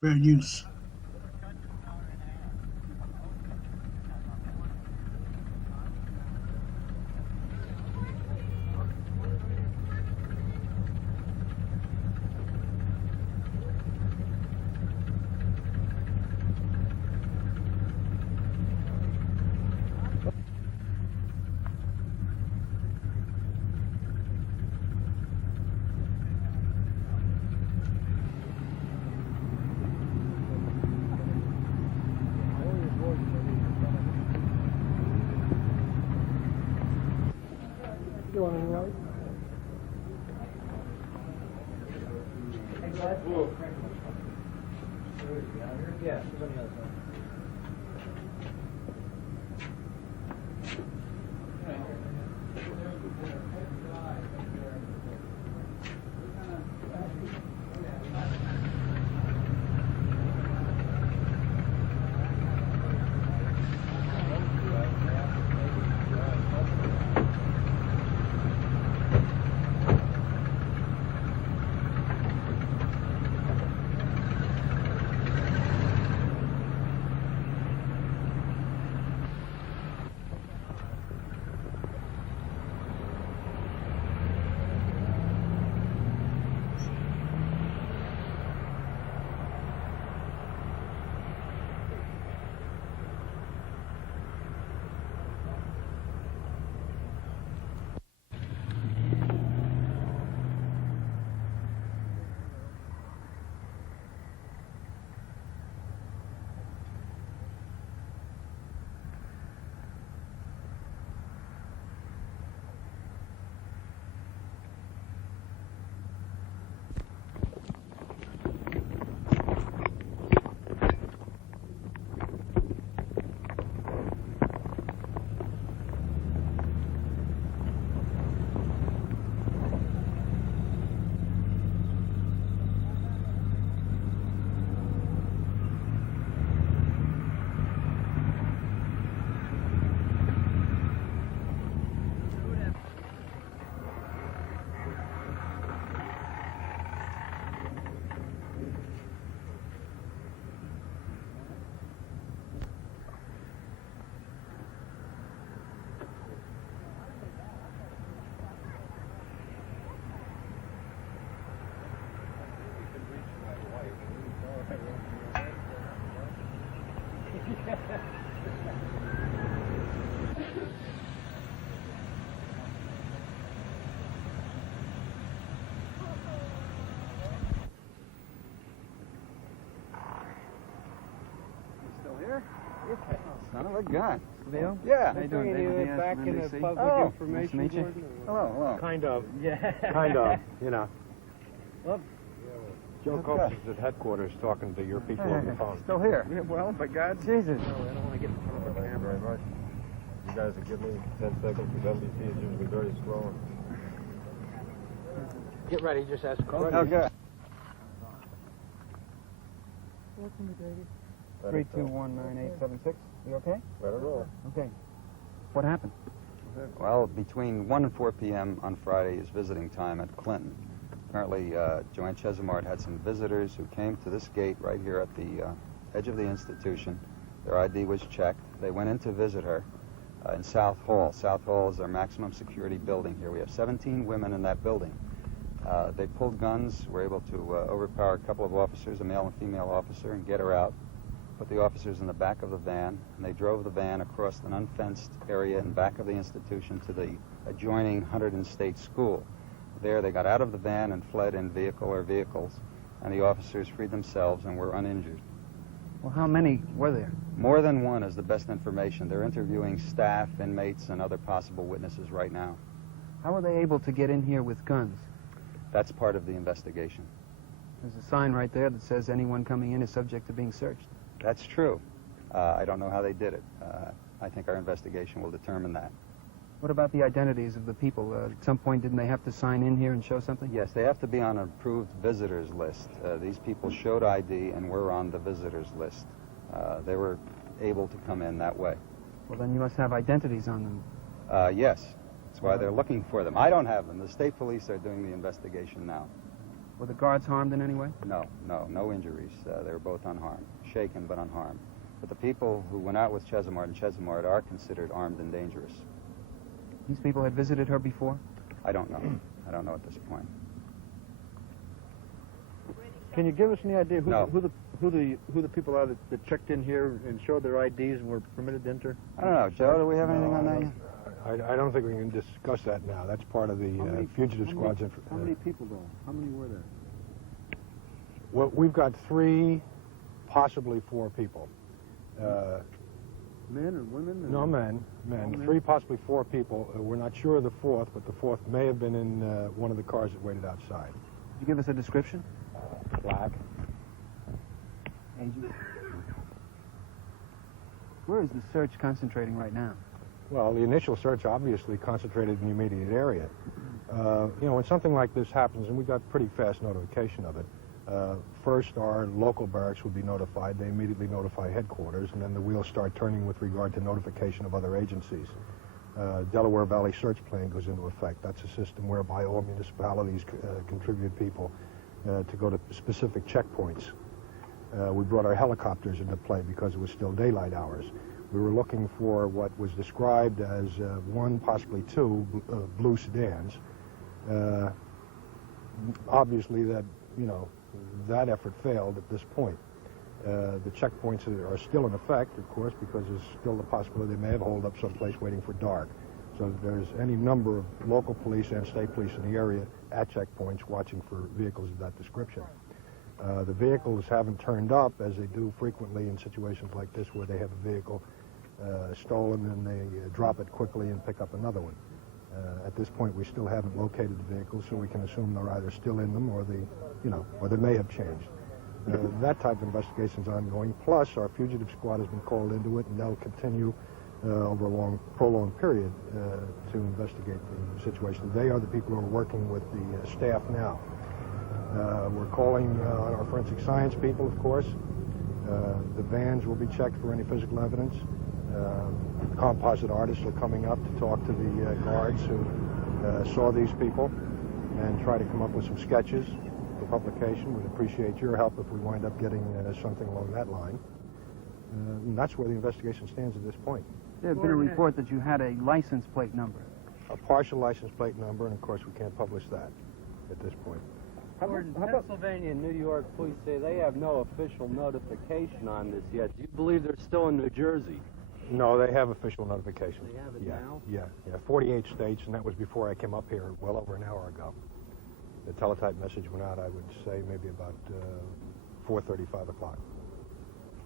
Fair use. Yeah, she's on the other side. Son of a gun. Leo? Yeah. How you doing, David? Back in the public information nice to meet you. board? Hello, hello. Kind of. Yeah. Kind of, you know. Well, Joe Copes is at headquarters talking to your people on the phone. Still here? Yeah, well, by God. Jesus. No, I don't want to get in front of the Thank you camera. very much. You guys will give me 10 seconds because NBC is usually very slow. Get ready, just ask a question. Okay. 3219876. You okay? Let it roll. Okay. What happened? Well, between 1 and 4 p.m. on Friday is visiting time at Clinton. Apparently, Joanne Chesimard had some visitors who came to this gate right here at the edge of the institution. Their ID was checked. They went in to visit her in South Hall. South Hall is our maximum security building here. We have 17 women in that building. They pulled guns, were able to overpower a couple of officers, a male and female officer, and get her out. Put the officers in the back of the van, and they drove the van across an unfenced area in back of the institution to the adjoining Hunterdon State School. There they got out of the van and fled in vehicle or vehicles, and the officers freed themselves and were uninjured. Well, how many were there? More than one is the best information. They're interviewing staff, inmates, and other possible witnesses right now. How were they able to get in here with guns? That's part of the investigation. There's a sign right there that says anyone coming in is subject to being searched. That's true. I don't know how they did it. I think our investigation will determine that. What about the identities of the people? At some point, didn't they have to sign in here and show something? Yes, they have to be on an approved visitors list. These people showed ID and were on the visitors list. They were able to come in that way. Well, then you must have identities on them. Yes, that's why they're looking for them. I don't have them. The state police are doing the investigation now. Were the guards harmed in any way? No injuries. They were both unharmed, shaken but unharmed. But the people who went out with Chesimard and Chesimard are considered armed and dangerous. These people had visited her before? I don't know. I don't know at this point. Can you give us any idea No. who the people are that checked in here and showed their IDs and were permitted to enter? I don't know. Joe, do we have anything on that yet? I don't think we can discuss that now. That's part of the fugitive squad's How many people, though? How many were there? Well, we've got 3, possibly 4 people. Men and women? No, men. men? 3, possibly 4 people. We're not sure of the 4th, but the 4th may have been in one of the cars that waited outside. Could you give us a description? Black. Agent. Where is the search concentrating right now? Well, the initial search obviously concentrated in the immediate area. When something like this happens, and we got pretty fast notification of it, first our local barracks would be notified. They immediately notify headquarters, and then the wheels start turning with regard to notification of other agencies. Delaware Valley Search Plan goes into effect. That's a system whereby all municipalities contribute people to go to specific checkpoints. We brought our helicopters into play because it was still daylight hours. We were looking for what was described as 1, possibly 2 blue sedans. Obviously, that effort failed at this point. The checkpoints are still in effect, of course, because there's still the possibility they may have holed up someplace waiting for dark. So there's any number of local police and state police in the area at checkpoints watching for vehicles of that description. The vehicles haven't turned up, as they do frequently in situations like this, where they have a vehicle stolen and they drop it quickly and pick up another one. At this point, we still haven't located the vehicles, so we can assume they're either still in them or they may have changed. That type of investigation is ongoing. Plus, our fugitive squad has been called into it, and they'll continue over a prolonged period to investigate the situation. They are the people who are working with the staff now. We're calling on our forensic science people, of course. The vans will be checked for any physical evidence. Composite artists are coming up to talk to the guards who saw these people and try to come up with some sketches for publication. We'd appreciate your help if we wind up getting something along that line. And that's where the investigation stands at this point. There had been a report that you had a license plate number. A partial license plate number, and of course we can't publish that at this point. Pennsylvania and New York police say they have no official notification on this yet. Do you believe they're still in New Jersey? No, they have official notification. They have it now? Yeah. 48 states, and that was before I came up here well over an hour ago. The teletype message went out, I would say, maybe about 4:30, 5 o'clock.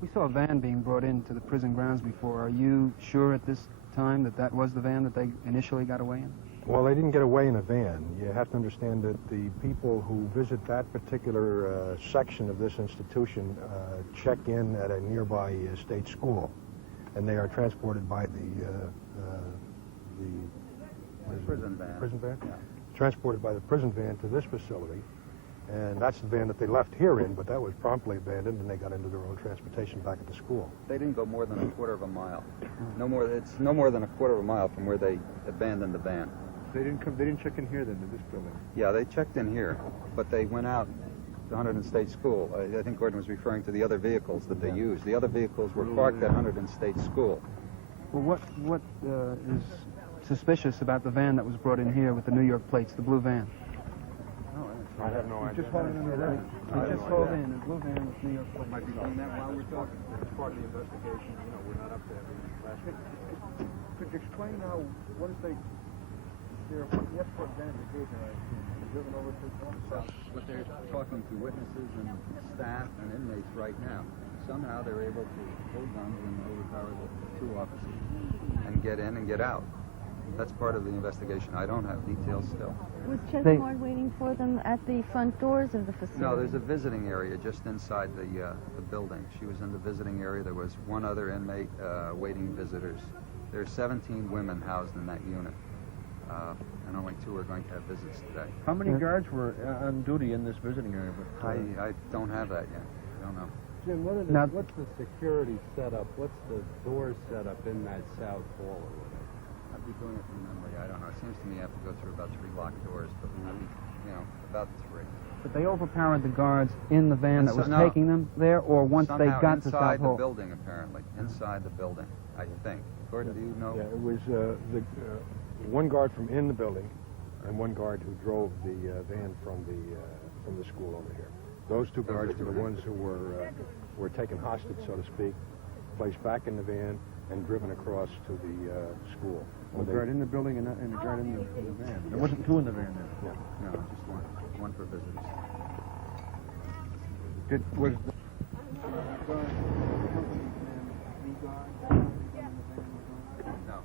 We saw a van being brought into the prison grounds before. Are you sure at this time that that was the van that they initially got away in? Well, they didn't get away in a van. You have to understand that the people who visit that particular section of this institution check in at a nearby state school, and they are transported by the Prison van. Prison van? Yeah. Transported by the prison van to this facility, and that's the van that they left here in, but that was promptly abandoned, and they got into their own transportation back at the school. They didn't go more than a quarter of a mile. It's no more than a quarter of a mile from where they abandoned the van. They didn't check in here then, in this building. Yeah, they checked in here, but they went out to 100 State School. I think Gordon was referring to the other vehicles that they used. The other vehicles were parked at 100 State School. Well, what is suspicious about the van that was brought in here with the New York plates, the blue van? I have no idea. Just hauled in the van. Just hauled in, a blue van with New York plates. Might be doing that while we're talking. It's part of the investigation. You know, we're not up there. Could you explain how, what is they, yes, for identification, driven over to But they're talking to witnesses and staff and inmates right now. Somehow they're able to hold guns and overpower the two officers and get in and get out. That's part of the investigation. I don't have details still. Was Chesimard waiting for them at the front doors of the facility? No, there's a visiting area just inside the building. She was in the visiting area. There was one other inmate waiting visitors. There are 17 women housed in that unit, and only 2 are going to have visits today. How many guards were on duty in this visiting area? I don't have that yet. I don't know. Jim, what's the security setup? What's the door setup in that south hall? I'd be doing it from memory. I don't know. It seems to me you have to go through about 3 locked doors, but about 3. But they overpowered the guards in the van that was No. taking them there, or once they Somehow got to South inside the Hall? building, apparently. Inside the building, I think. Gordon, do you know? Yeah, it was one guard from in the building and one guard who drove the van from the school over here. Those 2 guards were the ones who were taken hostage, so to speak, placed back in the van and driven across to the school. A guard in the building and a guard in the van. There wasn't 2 in the van then? No, just one. One for visitors. Was No.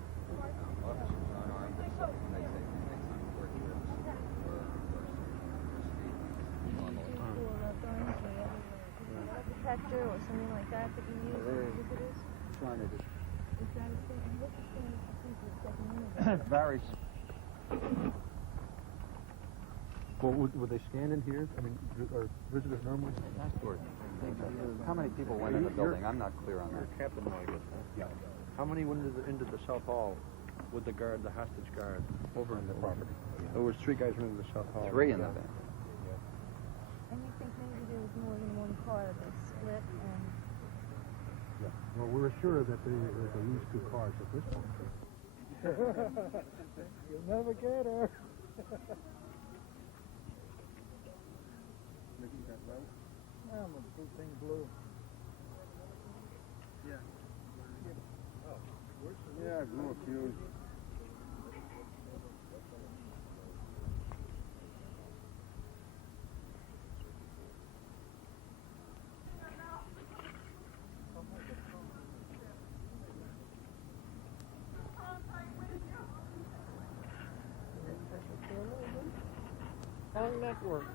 Officers aren't armed except when they take on court trips or Detector or something like that that you use for visitors? trying to just Is that a statement? What's the statement for people checking in? varies. well, would they stand in here? I mean, are visitors normally? Ask Gordon. How many people went in the building? I'm not clear on that. Captain White. Yeah. How many went into the South Hall with the guard, the hostage guard, over in the property? There was 3 guys went into the South Hall. 3 in the van. And you think maybe there was more than one car that they split and... Well, we're sure that they used 2 cars at this point. You'll never get her. I'm a blue thing blue. Yeah. Yeah, I blew a fuse. On network.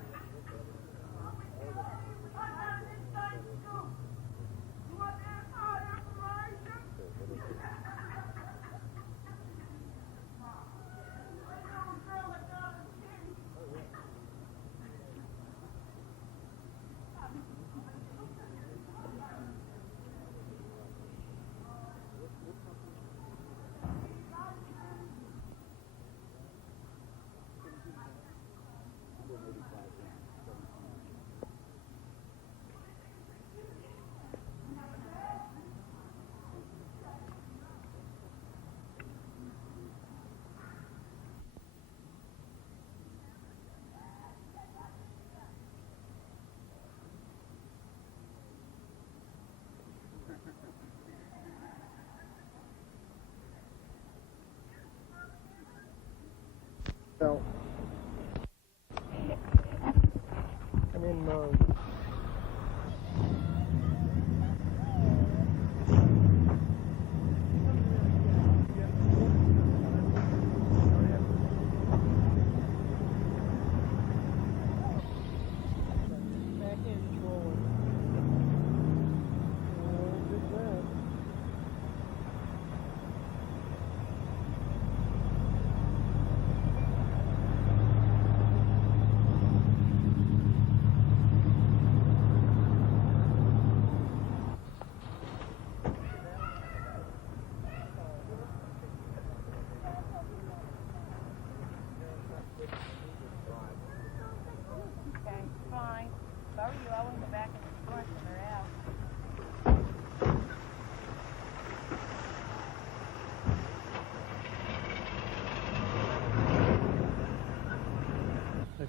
Well, I mean,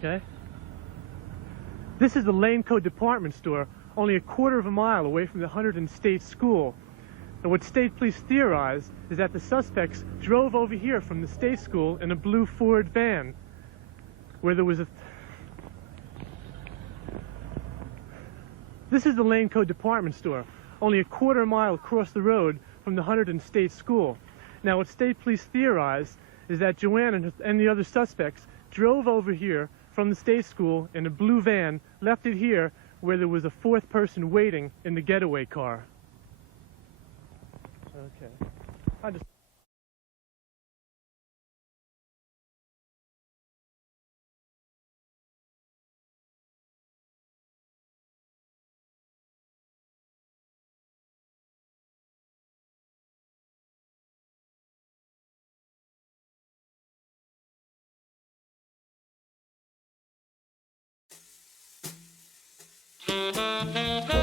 Okay? This is the Lane Code department store, only a quarter of a mile away from the Hunterdon State School. And what state police theorize is that the suspects drove over here from the state school in a blue Ford van, where there was a... This is the Lane Code department store, only a quarter mile across the road from the Hunterdon State School. Now, what state police theorize is that Joanne and the other suspects drove over here from the state school in a blue van, left it here where there was a fourth person waiting in the getaway car. Okay. I just... Thank you.